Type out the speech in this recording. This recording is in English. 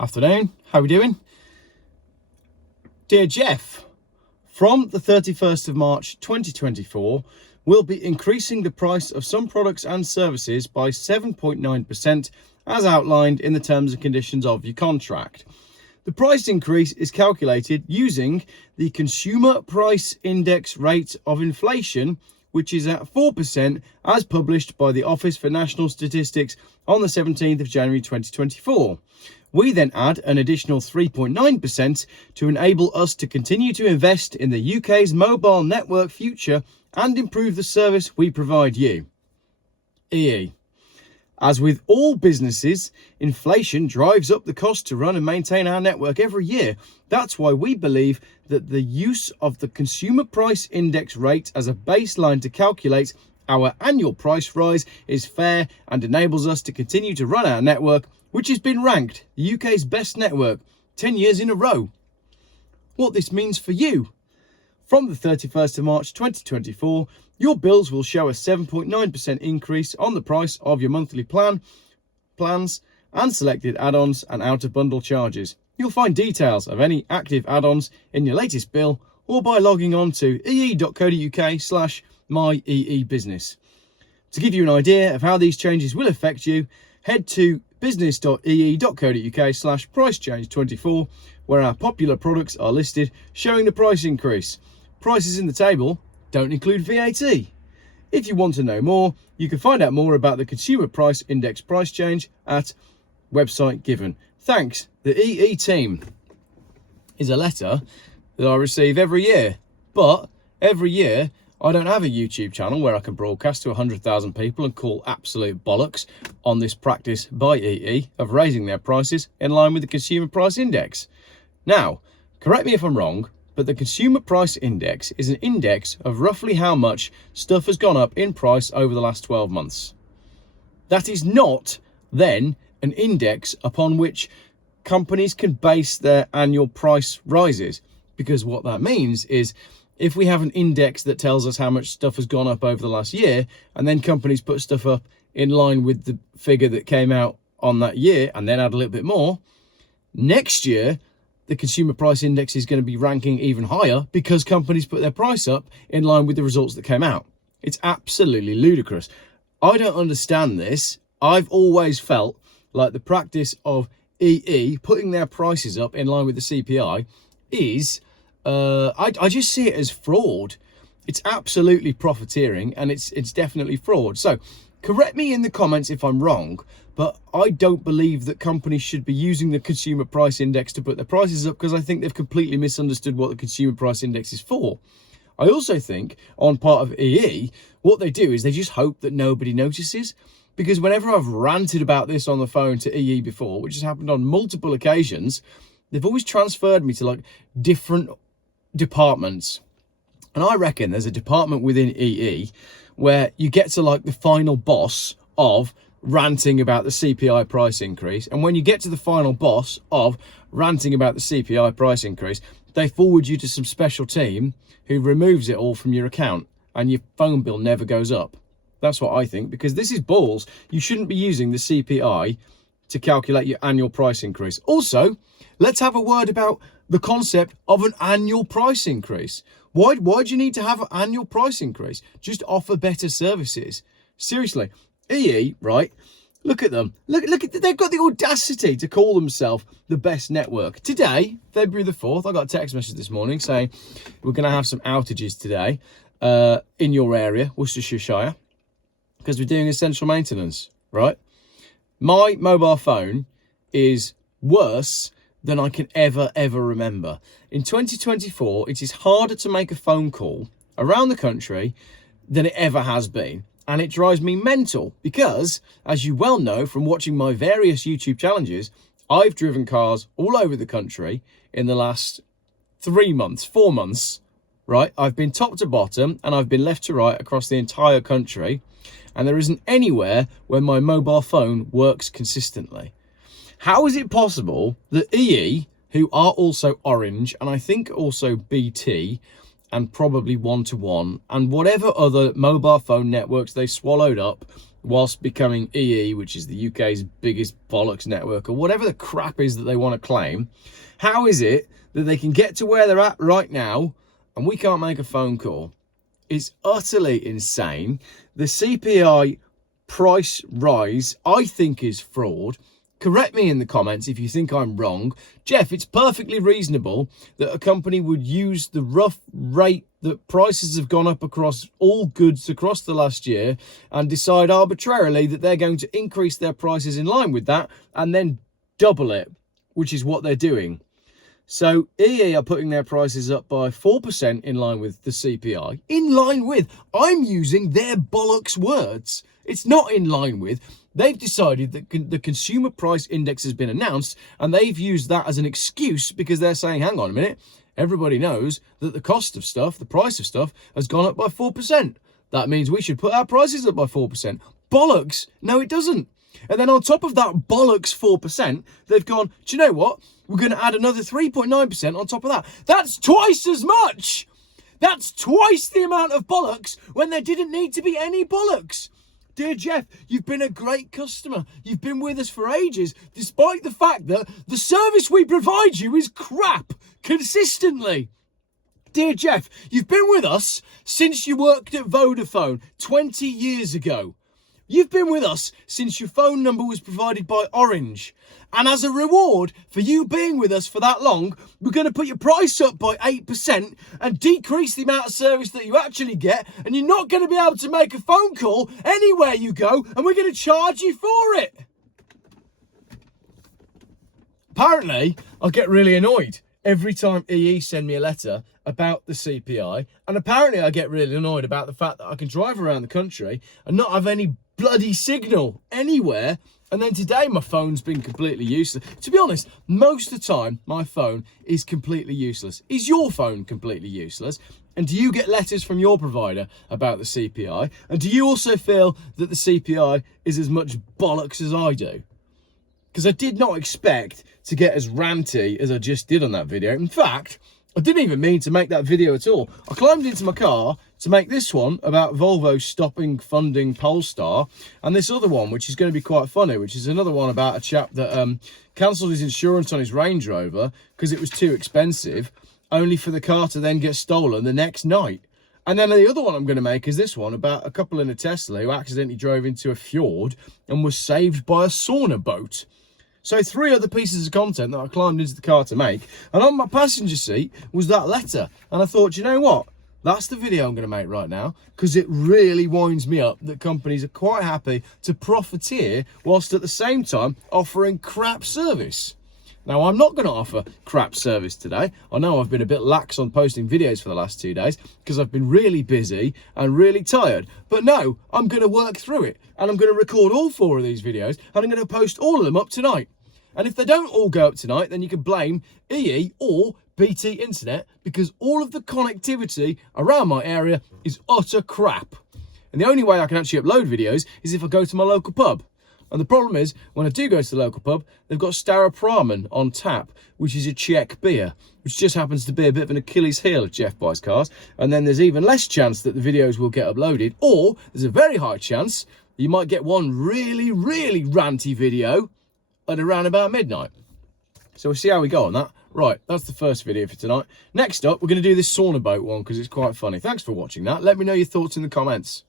Afternoon, how are we doing? Dear Geoff, from the 31st of March 2024, we'll be increasing the price of some products and services by 7.9% as outlined in the terms and conditions of your contract. The price increase is calculated using the Consumer Price Index rate of inflation, which is at 4% as published by the Office for National Statistics on the 17th of January 2024. We then add an additional 3.9% to enable us to continue to invest in the UK's mobile network future and improve the service we provide you. EE. As with all businesses, inflation drives up the cost to run and maintain our network every year. That's why we believe that the use of the Consumer Price Index rate as a baseline to calculate our annual price rise is fair and enables us to continue to run our network, which has been ranked the UK's best network 10 years in a row. What this means for you. From the 31st of March 2024, your bills will show a 7.9% increase on the price of your monthly plans and selected add-ons and out-of-bundle charges. You'll find details of any active add-ons in your latest bill or by logging on to ee.co.uk/myeebusiness. To give you an idea of how these changes will affect you, head to business.ee.co.uk/pricechange24, where our popular products are listed showing the price increase. Prices in the table don't include VAT. If you want to know more, you can find out more about the Consumer Price Index price change at website given. Thanks, the EE team. Is a letter that I receive every year, but every year I don't have a YouTube channel where I can broadcast to 100,000 people and call absolute bollocks on this practice by EE of raising their prices in line with the Consumer Price Index. Now, correct me if I'm wrong, but the Consumer Price Index is an index of roughly how much stuff has gone up in price over the last 12 months. That is not then an index upon which companies can base their annual price rises, because what that means is if we have an index that tells us how much stuff has gone up over the last year, and then companies put stuff up in line with the figure that came out on that year and then add a little bit more, next year the Consumer Price Index is going to be ranking even higher because companies put their price up in line with the results that came out. It's absolutely ludicrous. I don't understand this. I've always felt like the practice of EE putting their prices up in line with the CPI is, I just see it as fraud. It's absolutely profiteering, and it's definitely fraud. So correct me in the comments if I'm wrong, but I don't believe that companies should be using the Consumer Price Index to put their prices up, because I think they've completely misunderstood what the Consumer Price Index is for. I also think on part of EE, what they do is they just hope that nobody notices, because whenever I've ranted about this on the phone to EE before, which has happened on multiple occasions, they've always transferred me to like different departments. And I reckon there's a department within EE where you get to like the final boss of ranting about the CPI price increase, and when you get to the final boss of ranting about the CPI price increase, they forward you to some special team who removes it all from your account and your phone bill never goes up. That's what I think, because this is balls. You shouldn't be using the CPI to calculate your annual price increase. Also, let's have a word about the concept of an annual price increase. Why do you need to have an annual price increase? Just offer better services. Seriously, EE, right? Look at them. Look at, they've got the audacity to call themselves the best network. Today, February the 4th, I got a text message this morning saying we're going to have some outages today in your area, Worcestershire, because we're doing essential maintenance, right? My mobile phone is worse than I can ever remember. In 2024, it is harder to make a phone call around the country than it ever has been. And it drives me mental because, as you well know from watching my various YouTube challenges, I've driven cars all over the country in the last 4 months, right? I've been top to bottom and I've been left to right across the entire country. And there isn't anywhere where my mobile phone works consistently. How is it possible that EE, who are also Orange and I think also BT and probably 1-1 and whatever other mobile phone networks they swallowed up, whilst becoming EE, which is the UK's biggest bollocks network, or whatever the crap is that they want to claim. How is it that they can get to where they're at right now and we can't make a phone call? It's utterly insane. The CPI price rise, I think, is fraud. Correct me in the comments if you think I'm wrong. Geoff, it's perfectly reasonable that a company would use the rough rate that prices have gone up across all goods across the last year and decide arbitrarily that they're going to increase their prices in line with that and then double it, which is what they're doing. So EE are putting their prices up by 4% in line with the CPI. In line with, I'm using their bollocks words. It's not in line with. They've decided that the consumer price index has been announced and they've used that as an excuse because they're saying, hang on a minute, everybody knows that the cost of stuff, the price of stuff has gone up by 4%. That means we should put our prices up by 4%. Bollocks. No, it doesn't. And then on top of that bollocks 4%, they've gone, do you know what? We're going to add another 3.9% on top of that. That's twice as much. That's twice the amount of bollocks when there didn't need to be any bollocks. Dear Geoff, you've been a great customer. You've been with us for ages, despite the fact that the service we provide you is crap consistently. Dear Geoff, you've been with us since you worked at Vodafone 20 years ago. You've been with us since your phone number was provided by Orange. And as a reward for you being with us for that long, we're going to put your price up by 8% and decrease the amount of service that you actually get. And you're not going to be able to make a phone call anywhere you go. And we're going to charge you for it. Apparently, I get really annoyed every time EE send me a letter about the CPI. And apparently I get really annoyed about the fact that I can drive around the country and not have any bloody signal anywhere. And then today my phone's been completely useless. To be honest, most of the time my phone is completely useless. Is your phone completely useless? And do you get letters from your provider about the CPI? And do you also feel that the CPI is as much bollocks as I do? Because I did not expect to get as ranty as I just did on that video. In fact, I didn't even mean to make that video at all. I climbed into my car to make this one about Volvo stopping funding Polestar, and this other one, which is going to be quite funny, which is another one about a chap that cancelled his insurance on his Range Rover because it was too expensive, only for the car to then get stolen the next night. And then the other one I'm going to make is this one about a couple in a Tesla who accidentally drove into a fjord and was saved by a sauna boat. So 3 other pieces of content that I climbed into the car to make. And on my passenger seat was that letter. And I thought, you know what? That's the video I'm going to make right now, because it really winds me up that companies are quite happy to profiteer whilst at the same time offering crap service. Now, I'm not going to offer crap service today. I know I've been a bit lax on posting videos for the last 2 days because I've been really busy and really tired. But no, I'm going to work through it, and I'm going to record all 4 of these videos, and I'm going to post all of them up tonight. And if they don't all go up tonight, then you can blame EE or BT Internet, because all of the connectivity around my area is utter crap. And the only way I can actually upload videos is if I go to my local pub. And the problem is, when I do go to the local pub, they've got Staropramen on tap, which is a Czech beer, which just happens to be a bit of an Achilles heel of Geoff Buys Cars. And then there's even less chance that the videos will get uploaded, or there's a very high chance you might get one really, really ranty video at around about midnight. So we'll see how we go on that. Right, that's the first video for tonight. Next up, we're going to do this sauna boat one because it's quite funny. Thanks for watching that. Let me know your thoughts in the comments.